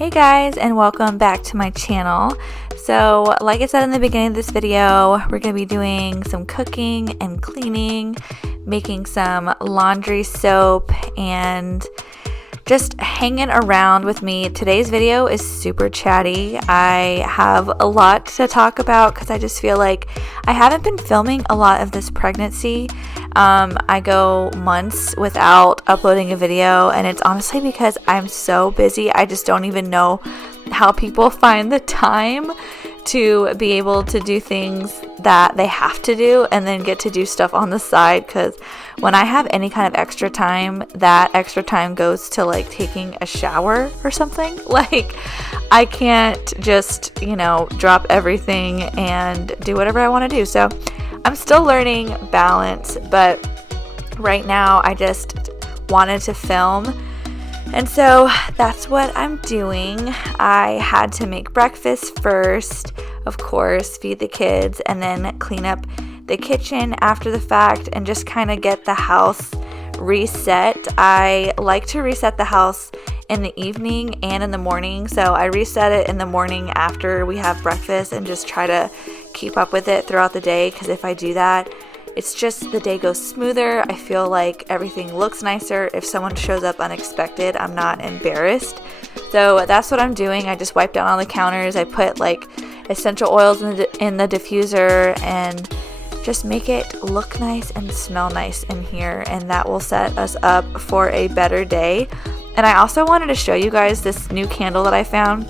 Hey guys, and welcome back to my channel. So like I said in the beginning of this video, we're going to be doing some cooking and cleaning, making some laundry soap, and just hanging around with me. Today's video is super chatty. I have a lot to talk about because I just feel like I haven't been filming a lot of this pregnancy. I go months without uploading a video, and it's honestly because I'm so busy. I just don't even know how people find the time to be able to do things that they have to do and then get to do stuff on the side, because when I have any kind of extra time, that extra time goes to like taking a shower or something. Like I can't just, drop everything and do whatever I want to do. So I'm still learning balance, but right now I just wanted to film. And so that's what I'm doing. I had to make breakfast first, of course, feed the kids, and then clean up the kitchen after the fact and just kind of get the house reset. I like to reset the house in the evening and in the morning. So I reset it in the morning after we have breakfast and just try to keep up with it throughout the day, because if I do that, it's just the day goes smoother. I feel like everything looks nicer. If someone shows up unexpected, I'm not embarrassed. So that's what I'm doing. I just wiped down all the counters. I put like essential oils in the diffuser and just make it look nice and smell nice in here, and that will set us up for a better day. And I also wanted to show you guys this new candle that I found.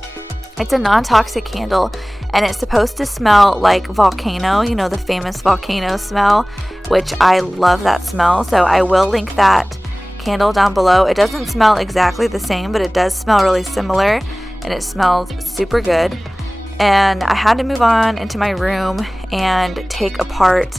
It's a non-toxic candle, and it's supposed to smell like volcano, the famous volcano smell, which I love that smell. So I will link that candle down below. It doesn't smell exactly the same, but it does smell really similar, and it smells super good. And I had to move on into my room and take apart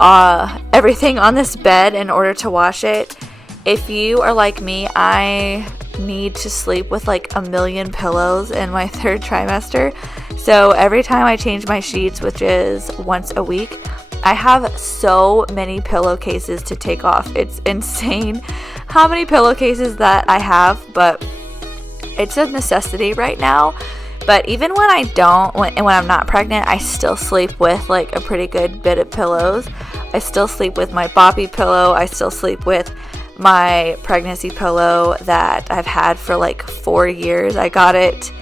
everything on this bed in order to wash it. If you are like me, I need to sleep with like a million pillows in my third trimester. So every time I change my sheets, which is once a week, I have so many pillowcases to take off. It's insane how many pillowcases that I have, but it's a necessity right now. But even when I don't, when I'm not pregnant, I still sleep with like a pretty good bit of pillows. I still sleep with my boppy pillow. I still sleep with my pregnancy pillow that I've had for like 4 years. I got it,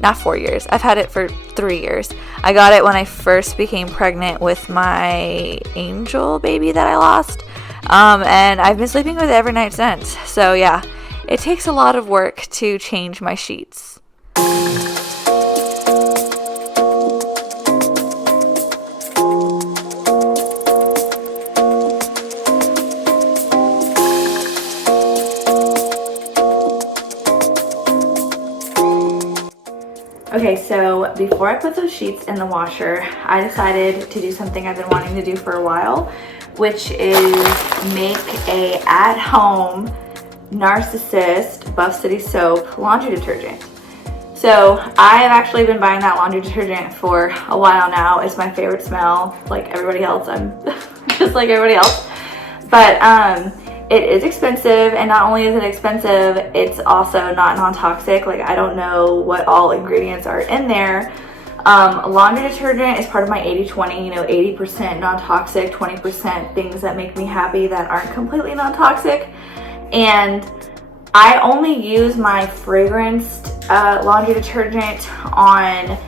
not 4 years, I've had it for 3 years. I got it when I first became pregnant with my angel baby that I lost. And I've been sleeping with it every night since. So yeah, it takes a lot of work to change my sheets. Okay, so before I put those sheets in the washer, I decided to do something I've been wanting to do for a while, which is make a at-home Narcissist Buff City Soap laundry detergent. So I've actually been buying that laundry detergent for a while now. It's my favorite smell, like everybody else. I'm just like everybody else. But it is expensive, and not only is it expensive, it's also not non-toxic. Like, I don't know what all ingredients are in there. Laundry detergent is part of my 80-20, 80% non-toxic, 20% things that make me happy that aren't completely non-toxic. And I only use my fragranced laundry detergent on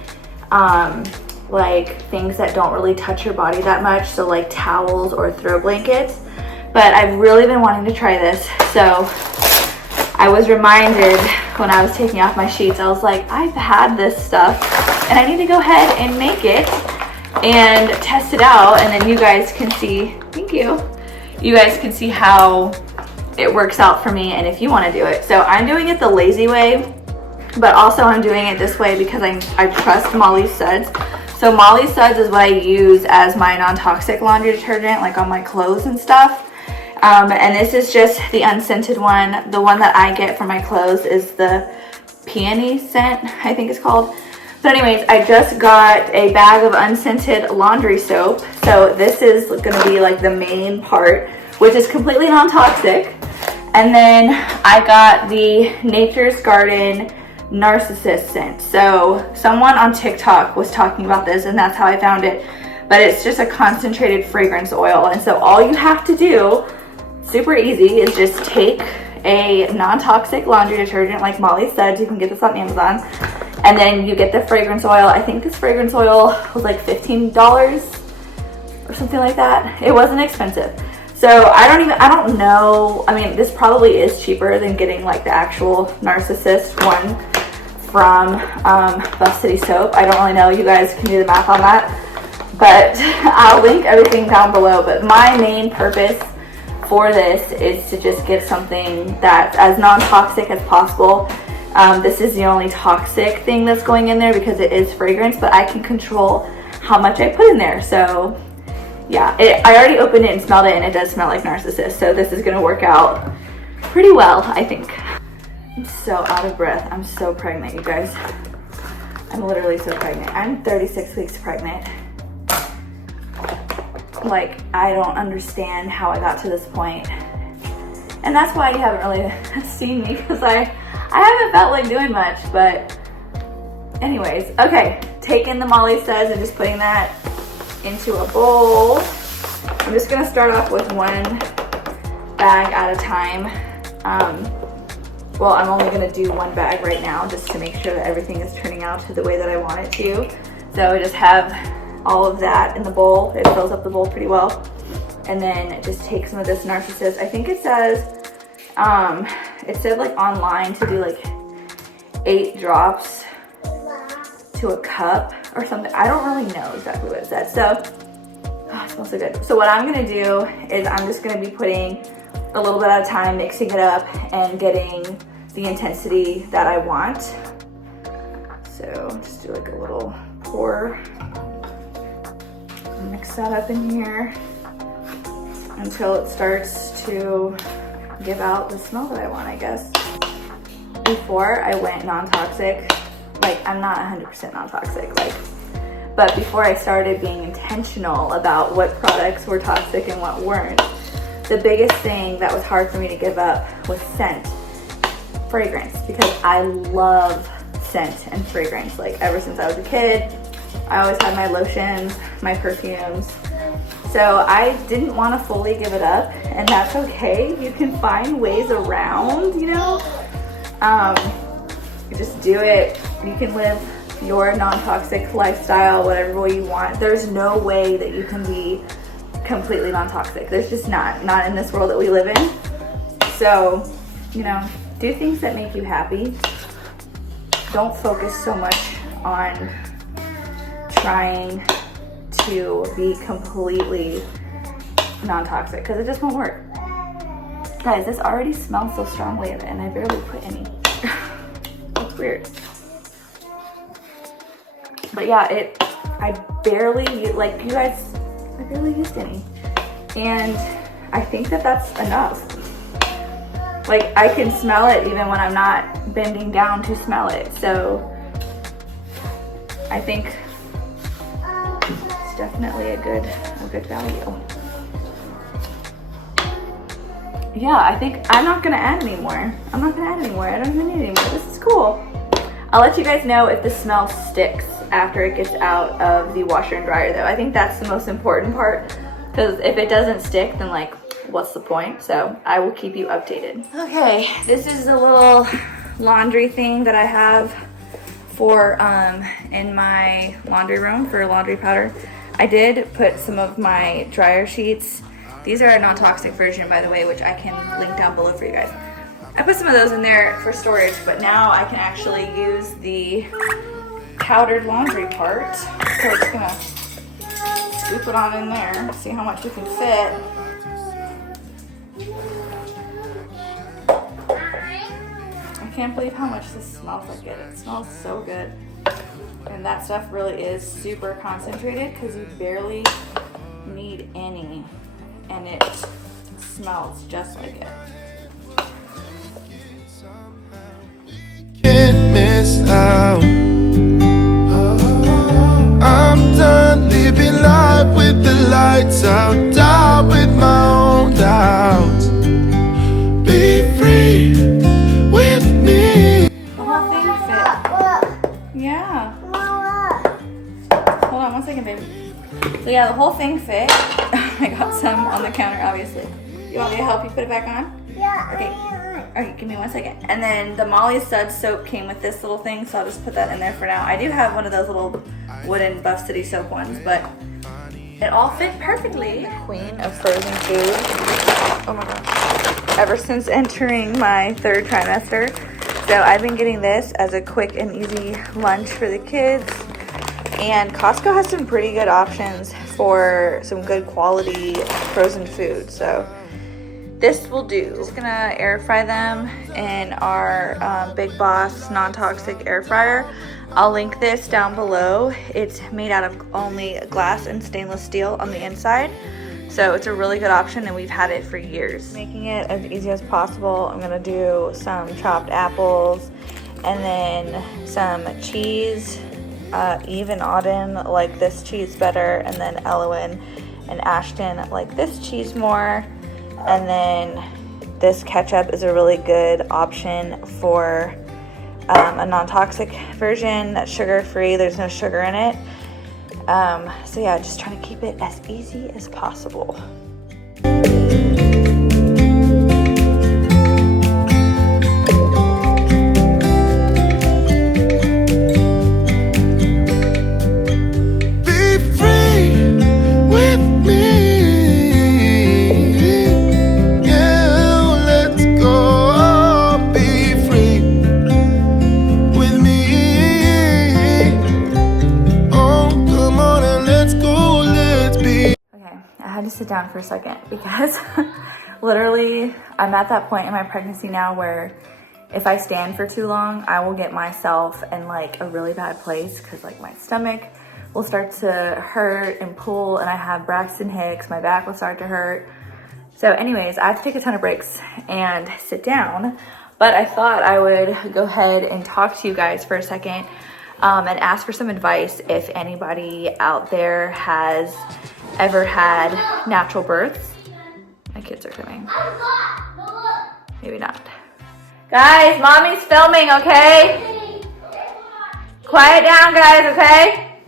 like things that don't really touch your body that much, so like towels or throw blankets. But I've really been wanting to try this. So I was reminded when I was taking off my sheets, I was like, I've had this stuff and I need to go ahead and make it and test it out, and then you guys can see, thank you, you guys can see how it works out for me and if you want to do it. So I'm doing it the lazy way, but also I'm doing it this way because I trust Molly's Suds. So Molly's Suds is what I use as my non-toxic laundry detergent, like on my clothes and stuff. And this is just the unscented one. The one that I get for my clothes is the peony scent, I think it's called. But anyways, I just got a bag of unscented laundry soap. So this is going to be like the main part, which is completely non-toxic. And then I got the Nature's Garden narcissist scent. So someone on TikTok was talking about this, and that's how I found it. But it's just a concentrated fragrance oil, and so all you have to do, super easy, is just take a non-toxic laundry detergent like Molly said. You can get this on Amazon, and then you get the fragrance oil. I think this fragrance oil was like $15 or something like that. It wasn't expensive. So I don't know, I mean, this probably is cheaper than getting like the actual Narcissist one from Buff City Soap. I don't really know, you guys can do the math on that, but I'll link everything down below. But my main purpose for this is to just get something that's as non-toxic as possible. This is the only toxic thing that's going in there because it is fragrance, but I can control how much I put in there. So yeah, I already opened it and smelled it, and it does smell like Narcissist, so this is gonna work out pretty well, I think. I'm so out of breath. I'm so pregnant, you guys. I'm literally so pregnant. I'm 36 weeks pregnant. Like, I don't understand how I got to this point. And that's why you haven't really seen me, because I haven't felt like doing much. But anyways, okay, taking the Molly Says and just putting that into a bowl. I'm just gonna start off with one bag at a time. Well, I'm only gonna do one bag right now just to make sure that everything is turning out to the way that I want it to. So I just have all of that in the bowl. It fills up the bowl pretty well. And then just take some of this Narcissist. I think it says, it said like online to do like 8 drops to a cup or something. I don't really know exactly what it said. So, oh, it smells so good. So what I'm gonna do is I'm just gonna be putting a little bit at a time, mixing it up and getting the intensity that I want. So just do like a little pour. Mix that up in here until it starts to give out the smell that I want, I guess. Before I went non-toxic, like I'm not 100% non-toxic, like, but before I started being intentional about what products were toxic and what weren't, the biggest thing that was hard for me to give up was scent, fragrance, because I love scent and fragrance. Like ever since I was a kid, I always had my lotions, my perfumes. So I didn't want to fully give it up, and that's okay. You can find ways around, you know? You just do it. You can live your non-toxic lifestyle whatever way you want. There's no way that you can be completely non-toxic. There's just not in this world that we live in. So, you know, do things that make you happy. Don't focus so much on trying to be completely non-toxic, because it just won't work. Guys, this already smells so strongly and I barely put any. It's weird. But yeah, I barely, like you guys, I barely used any. And I think that that's enough. Like I can smell it even when I'm not bending down to smell it. So I think it's definitely a good value. Yeah, I think I'm not gonna add any more. I don't even need any more. This is cool. I'll let you guys know if the smell sticks after it gets out of the washer and dryer though. I think that's the most important part, because if it doesn't stick, then like, what's the point? So I will keep you updated. Okay, this is the little laundry thing that I have for in my laundry room for laundry powder. I did put some of my dryer sheets. These are a non-toxic version, by the way, which I can link down below for you guys. I put some of those in there for storage, but now I can actually use the powdered laundry part. So I'm just gonna scoop it on in there, see how much we can fit. I can't believe how much this smells like it. It smells so good. And that stuff really is super concentrated because you barely need any. And it smells just like it. Can't miss out. I'm done living life with the lights out, down with my own doubts. Be free with me. The whole thing fit Yeah. Hold on 1 second, baby. So yeah, the whole thing fit. I got some on the counter, obviously. You want me to help you put it back on? Yeah. Okay. Okay, give me 1 second. And then the McAlister soap came with this little thing, so I'll just put that in there for now. I do have one of those little wooden Buff City soap ones, but it all fit perfectly. Queen of frozen food. Oh my gosh. Ever since entering my 3rd trimester. So I've been getting this as a quick and easy lunch for the kids. And Costco has some pretty good options for some good quality frozen food. So this will do. Just gonna air fry them in our Big Boss non-toxic air fryer. I'll link this down below. It's made out of only glass and stainless steel on the inside. So it's a really good option and we've had it for years. Making it as easy as possible, I'm gonna do some chopped apples and then some cheese. Eve and Auden like this cheese better, and then Elowen and Ashton like this cheese more. And then this ketchup is a really good option for a non-toxic version that's sugar-free. There's no sugar in it. So yeah, just trying to keep it as easy as possible. Sit down for a second because literally I'm at that point in my pregnancy now where if I stand for too long, I will get myself in like a really bad place because like my stomach will start to hurt and pull, and I have Braxton Hicks, my back will start to hurt. So anyways, I have to take a ton of breaks and sit down, but I thought I would go ahead and talk to you guys for a second and ask for some advice if anybody out there has ever had natural births. My kids are coming. Maybe not. Guys, mommy's filming, okay? Quiet down, guys, okay?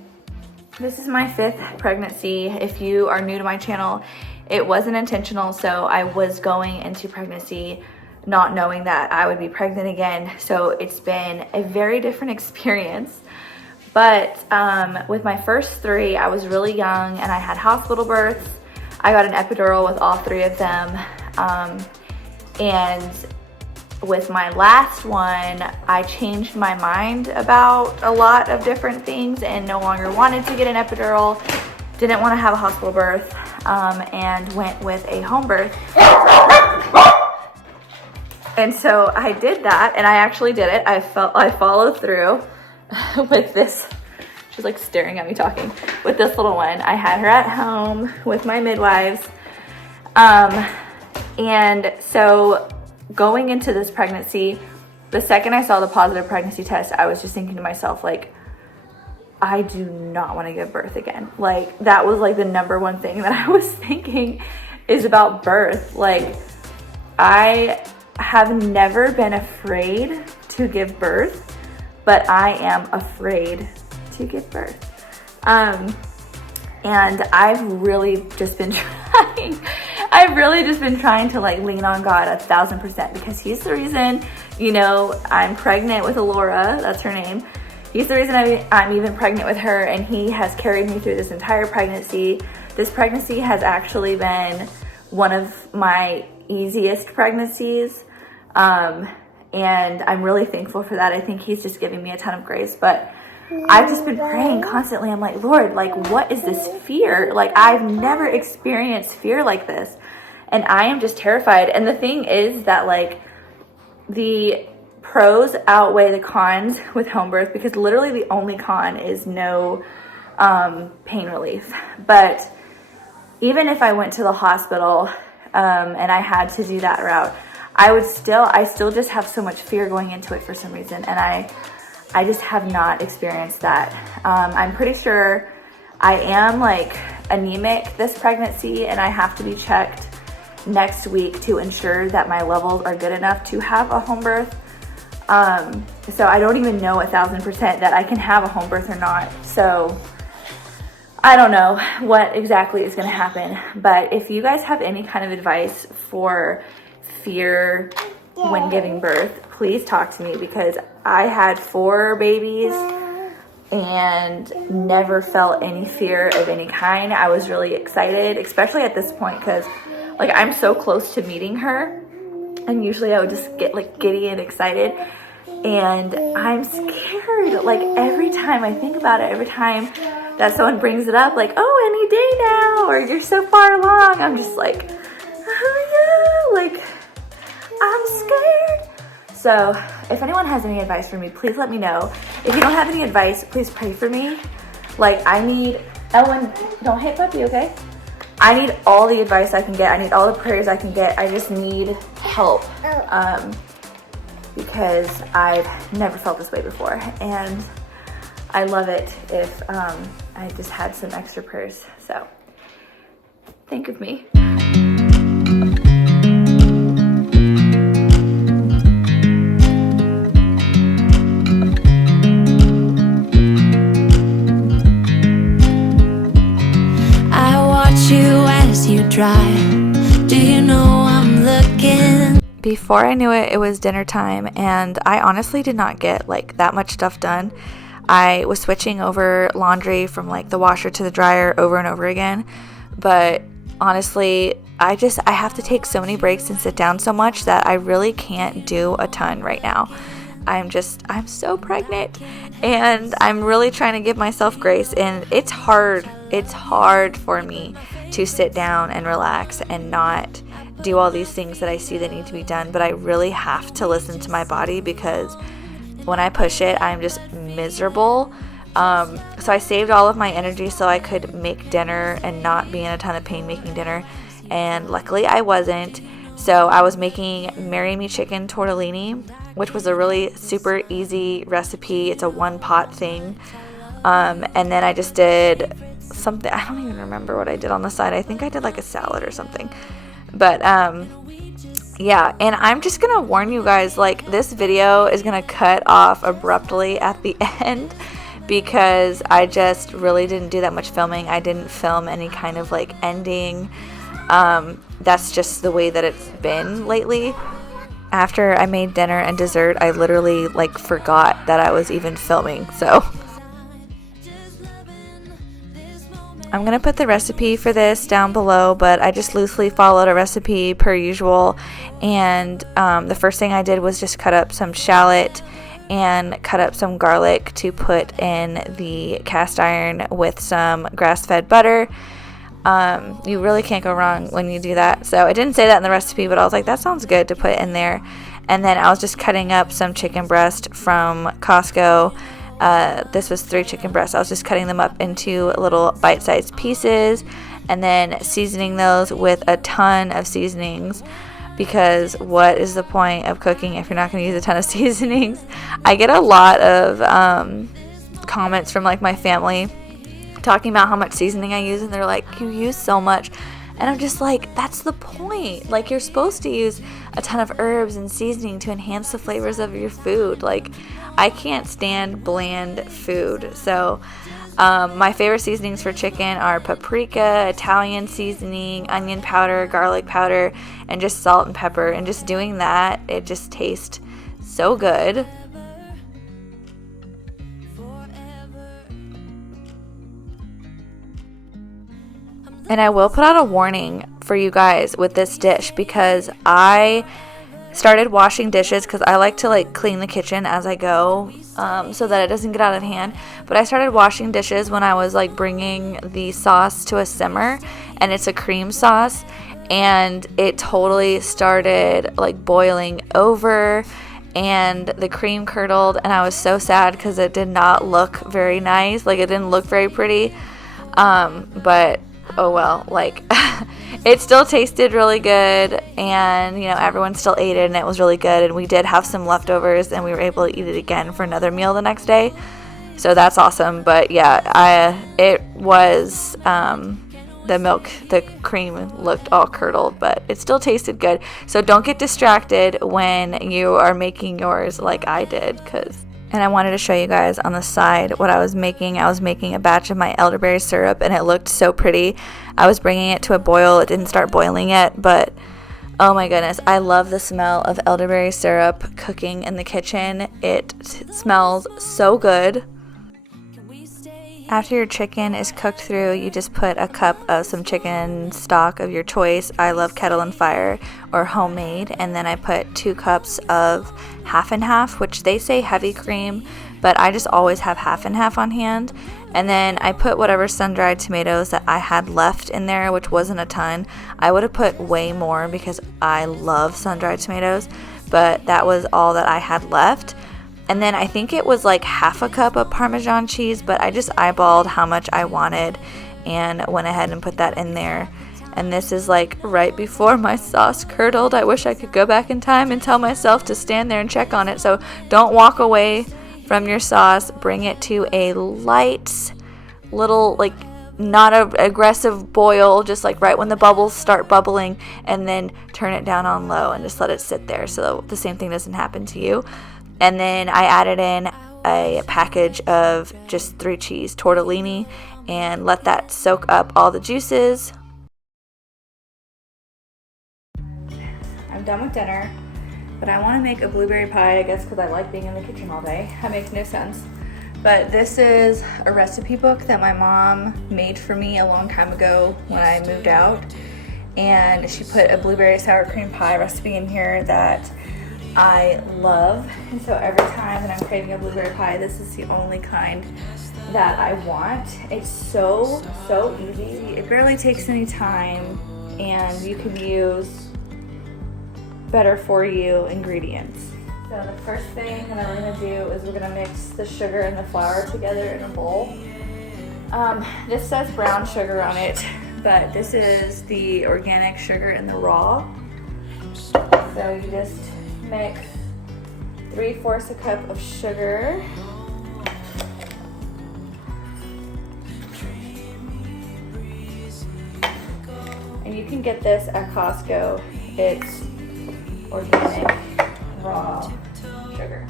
This is my 5th pregnancy. If you are new to my channel, it wasn't intentional, so I was going into pregnancy not knowing that I would be pregnant again. So it's been a very different experience. But with my first 3, I was really young and I had hospital births. I got an epidural with all 3 of them. And with my last one, I changed my mind about a lot of different things and no longer wanted to get an epidural, didn't want to have a hospital birth, and went with a home birth. And so I did that, and I actually did it. I followed through with this. She's like staring at me talking with this little one. I had her at home with my midwives. And so going into this pregnancy, the second I saw the positive pregnancy test, I was just thinking to myself, like, I do not want to give birth again. Like, that was like the #1 thing that I was thinking is about birth. Like, I have never been afraid to give birth, but I am afraid to give birth. And I've really just been trying. I've really just been trying to like lean on God 1000% because he's the reason, you know, I'm pregnant with Alora, that's her name. He's the reason I'm even pregnant with her, and he has carried me through this entire pregnancy. This pregnancy has actually been one of my easiest pregnancies. And I'm really thankful for that. I think he's just giving me a ton of grace, but I've just been praying constantly. I'm like, Lord, like, what is this fear? Like, I've never experienced fear like this, and I am just terrified. And the thing is that like the pros outweigh the cons with home birth, because literally the only con is no pain relief. But even if I went to the hospital and I had to do that route, I still just have so much fear going into it for some reason, and I just have not experienced that. I'm pretty sure I am like anemic this pregnancy, and I have to be checked next week to ensure that my levels are good enough to have a home birth. So I don't even know 1,000% that I can have a home birth or not. So I don't know what exactly is going to happen. But if you guys have any kind of advice for fear when giving birth, please talk to me, because I had 4 babies and never felt any fear of any kind. I was really excited, especially at this point, because like I'm so close to meeting her, and usually I would just get like giddy and excited, and I'm scared. Like every time I think about it, every time that someone brings it up, like, oh, any day now, or you're so far along, I'm just like, oh yeah, like I'm scared. So if anyone has any advice for me, please let me know. If you don't have any advice, please pray for me. Like I need, Ellen, don't hit puppy, okay? I need all the advice I can get. I need all the prayers I can get. I just need help, because I've never felt this way before. And I love it if I just had some extra prayers. So think of me. Do you know I'm looking? Before I knew it, it was dinner time, and I honestly did not get like that much stuff done. I was switching over laundry from like the washer to the dryer over and over again, but honestly, I have to take so many breaks and sit down so much that I really can't do a ton right now. I'm so pregnant, and I'm really trying to give myself grace, and it's hard for me to sit down and relax and not do all these things that I see that need to be done, but I really have to listen to my body, because when I push it, I'm just miserable. So I saved all of my energy so I could make dinner and not be in a ton of pain making dinner, and luckily I wasn't. So I was making Marry Me chicken tortellini, which was a really super easy recipe. It's a 1-pot thing. And then I just did something, I don't even remember what I did on the side. I think I did like a salad or something. But yeah, and I'm just gonna warn you guys, like this video is gonna cut off abruptly at the end, because I just really didn't do that much filming. I didn't film any kind of like ending. That's just the way that it's been lately. After I made dinner and dessert, I literally like forgot that I was even filming. So I'm going to put the recipe for this down below, but I just loosely followed a recipe per usual. And the first thing I did was just cut up some shallot and cut up some garlic to put in the cast iron with some grass-fed butter. You really can't go wrong when you do that. So I didn't say that in the recipe, but I was like, that sounds good to put in there. And then I was just cutting up some chicken breast from Costco. This was 3 chicken breasts. I was just cutting them up into little bite-sized pieces and then seasoning those with a ton of seasonings, because what is the point of cooking if you're not going to use a ton of seasonings? I get a lot of comments from like my family talking about how much seasoning I use, and they're like, you use so much. And I'm just like, that's the point. Like, you're supposed to use a ton of herbs and seasoning to enhance the flavors of your food. Like, I can't stand bland food. So my favorite seasonings for chicken are paprika, Italian seasoning, onion powder, garlic powder, and just salt and pepper. And just doing that, it just tastes so good. And I will put out a warning for you guys with this dish, because I started washing dishes because I like to like clean the kitchen as I go, so that it doesn't get out of hand. But I started washing dishes when I was like bringing the sauce to a simmer, and it's a cream sauce, and it totally started like boiling over, and the cream curdled, and I was so sad because it did not look very nice. Like, it didn't look very pretty, but oh well, like it still tasted really good, and you know, everyone still ate it, and it was really good. And we did have some leftovers, and we were able to eat it again for another meal the next day, so that's awesome. But yeah, it was the cream looked all curdled, but it still tasted good. So don't get distracted when you are making yours like I did, and I wanted to show you guys on the side what I was making. I was making a batch of my elderberry syrup, and it looked so pretty. I was bringing it to a boil. It didn't start boiling yet, but oh my goodness, I love the smell of elderberry syrup cooking in the kitchen. It smells so good. After your chicken is cooked through, you just put a cup of some chicken stock of your choice. I love Kettle and Fire or homemade. And then I put 2 cups of half and half, which they say heavy cream, but I just always have half and half on hand. And then I put whatever sun-dried tomatoes that I had left in there, which wasn't a ton. I would have put way more because I love sun-dried tomatoes, but that was all that I had left. And then I think it was like half a cup of Parmesan cheese, but I just eyeballed how much I wanted and went ahead and put that in there. And this is like right before my sauce curdled. I wish I could go back in time and tell myself to stand there and check on it. So don't walk away from your sauce. Bring it to a light little, like, not an aggressive boil, just like right when the bubbles start bubbling, and then turn it down on low and just let it sit there so the same thing doesn't happen to you. And then I added in a package of just 3 cheese tortellini and let that soak up all the juices. I'm done with dinner, but I want to make a blueberry pie, I guess because I like being in the kitchen all day. That makes no sense. But this is a recipe book that my mom made for me a long time ago when I moved out. And she put a blueberry sour cream pie recipe in here that I love, and so every time that I'm craving a blueberry pie, this is the only kind that I want. It's so easy. It barely takes any time, and you can use better for you ingredients. So the first thing that we're gonna do is we're gonna mix the sugar and the flour together in a bowl. This says brown sugar on it, but this is the organic sugar in the raw. So you just mix 3/4 a cup of sugar, and you can get this at Costco. It's organic raw sugar.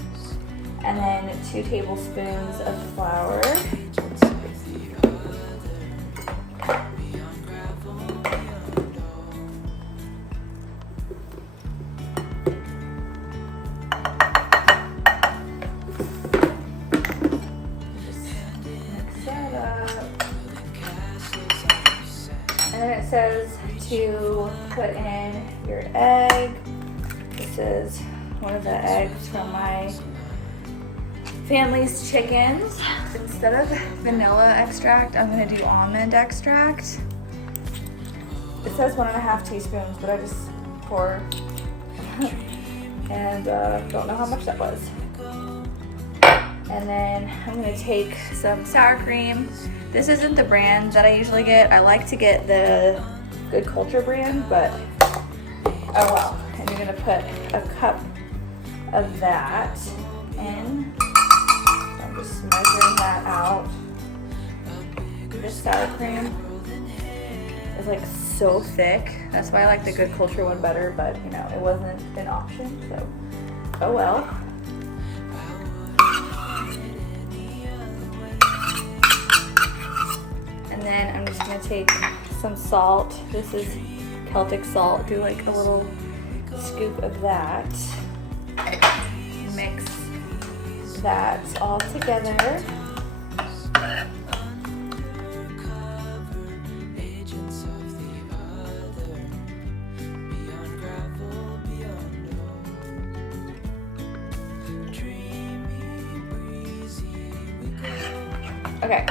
And then 2 tablespoons of flour. And then it says to put in your egg. This is one of the eggs from my family's chickens. Instead of vanilla extract, I'm gonna do almond extract. It says 1.5 teaspoons, but I just poured and don't know how much that was. And then I'm gonna take some sour cream. This isn't the brand that I usually get. I like to get the Good Culture brand, but oh well. And you're gonna put a cup of that in. So I'm just measuring that out. This sour cream is like so thick. That's why I like the Good Culture one better, but you know, it wasn't an option, so oh well. And then I'm just gonna take some salt. This is Celtic salt. Do like a little scoop of that. Mix that all together. Okay,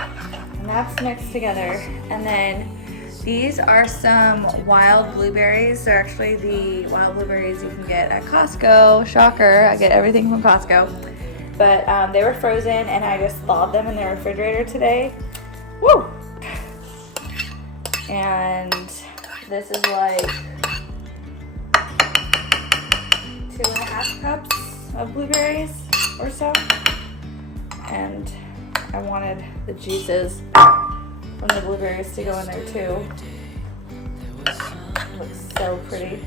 and that's mixed together. And then these are some wild blueberries. They're actually the wild blueberries you can get at Costco. Shocker, I get everything from Costco. But they were frozen and I just thawed them in the refrigerator today. Woo! And this is like 2.5 cups of blueberries or so. And I wanted the juices want the blueberries to go in there too. It looks so pretty.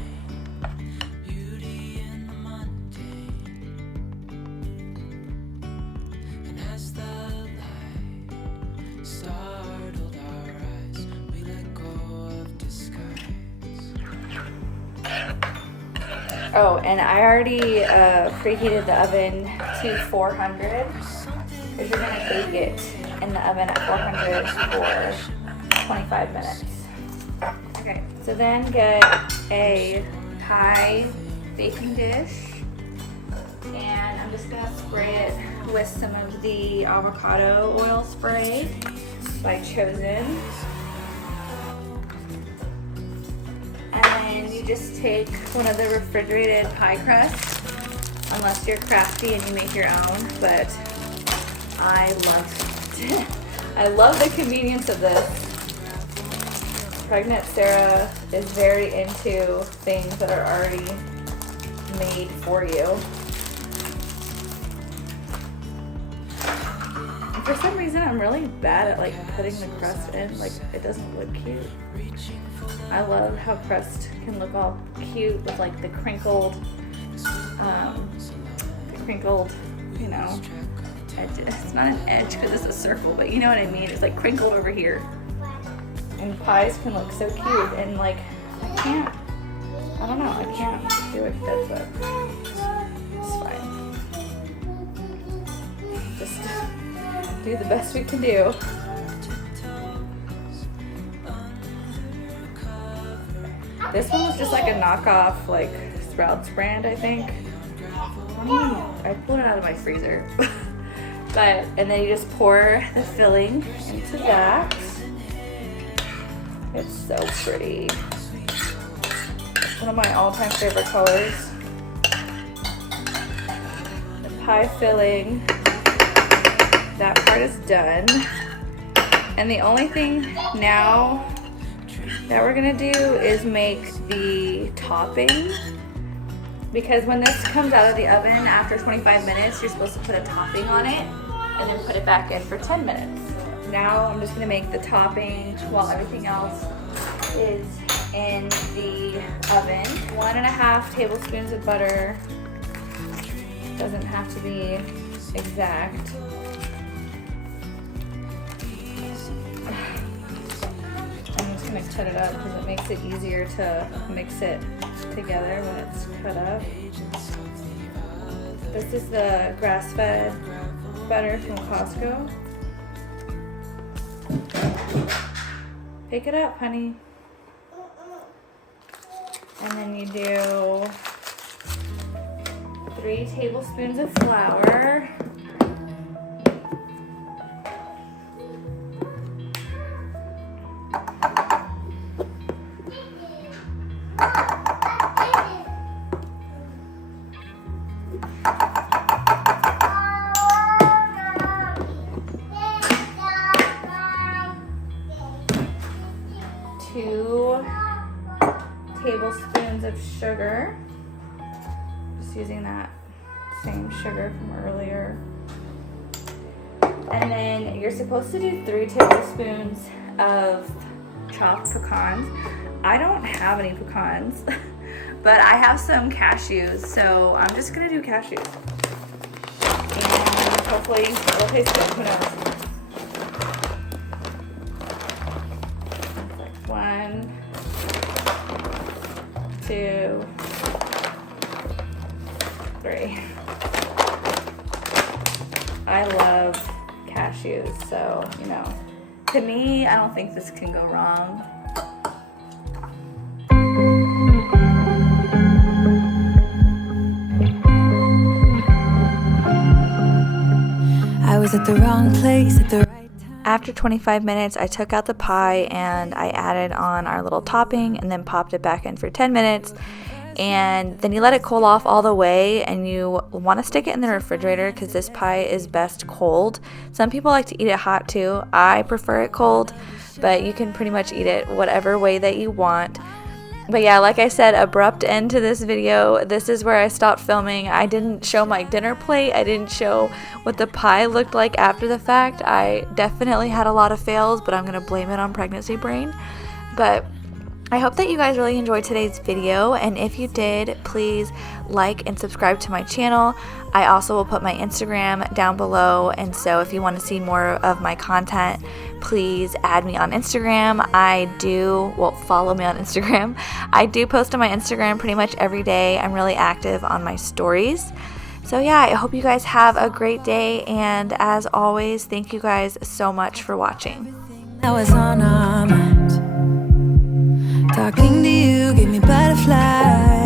Oh, and I already preheated the oven to 400 because you're gonna bake it in the oven at 400 for 25 minutes. Okay, so then get a pie baking dish, and I'm just gonna spray it with some of the avocado oil spray by Chosen. And then you just take one of the refrigerated pie crusts, unless you're crafty and you make your own, but I love the convenience of this. Pregnant Sarah is very into things that are already made for you. And for some reason, I'm really bad at like putting the crust in. Like, it doesn't look cute. I love how crust can look all cute with like the crinkled, you know, edge. It's not an edge because it's a circle, but you know what I mean. It's like crinkled over here. And pies can look so cute, and like, I don't know, I can't do it that's up. It's fine. Just do the best we can do. This one was just like a knockoff, like Sprouts brand, I think. I pulled it out of my freezer. And then you just pour the filling into that. It's so pretty. It's one of my all-time favorite colors. The pie filling, that part is done. And the only thing now that we're gonna do is make the topping, because when this comes out of the oven after 25 minutes, you're supposed to put a topping on it and then put it back in for 10 minutes. Now I'm just gonna make the topping while everything else is in the oven. 1.5 tablespoons of butter. Doesn't have to be exact. I'm just gonna cut it up because it makes it easier to mix it together when it's cut up. This is the grass-fed butter from Costco. Pick it up, honey. And then you do 3 tablespoons of flour. Tablespoons of sugar, just using that same sugar from earlier. And then you're supposed to do 3 tablespoons of chopped pecans. I don't have any pecans, but I have some cashews, so I'm just gonna do cashews. And hopefully it'll taste good, who knows. 1, 2, 3. I love cashews, so, you know, to me, I don't think this can go wrong. I was at the wrong place at the right time. After 25 minutes, I took out the pie and I added on our little topping and then popped it back in for 10 minutes. And then you let it cool off all the way, and you want to stick it in the refrigerator because this pie is best cold. Some people like to eat it hot too. I prefer it cold, but you can pretty much eat it whatever way that you want. But yeah, like I said, abrupt end to this video. This is where I stopped filming. I didn't show my dinner plate. I didn't show what the pie looked like after the fact. I definitely had a lot of fails, but I'm going to blame it on pregnancy brain. But I hope that you guys really enjoyed today's video, and if you did, please like and subscribe to my channel. I also will put my Instagram down below, and so if you want to see more of my content, please add me on Instagram. Follow me on Instagram. I do post on my Instagram pretty much every day. I'm really active on my stories. So yeah, I hope you guys have a great day, and as always, thank you guys so much for watching. That was on our mind. Talking to you gave me butterflies.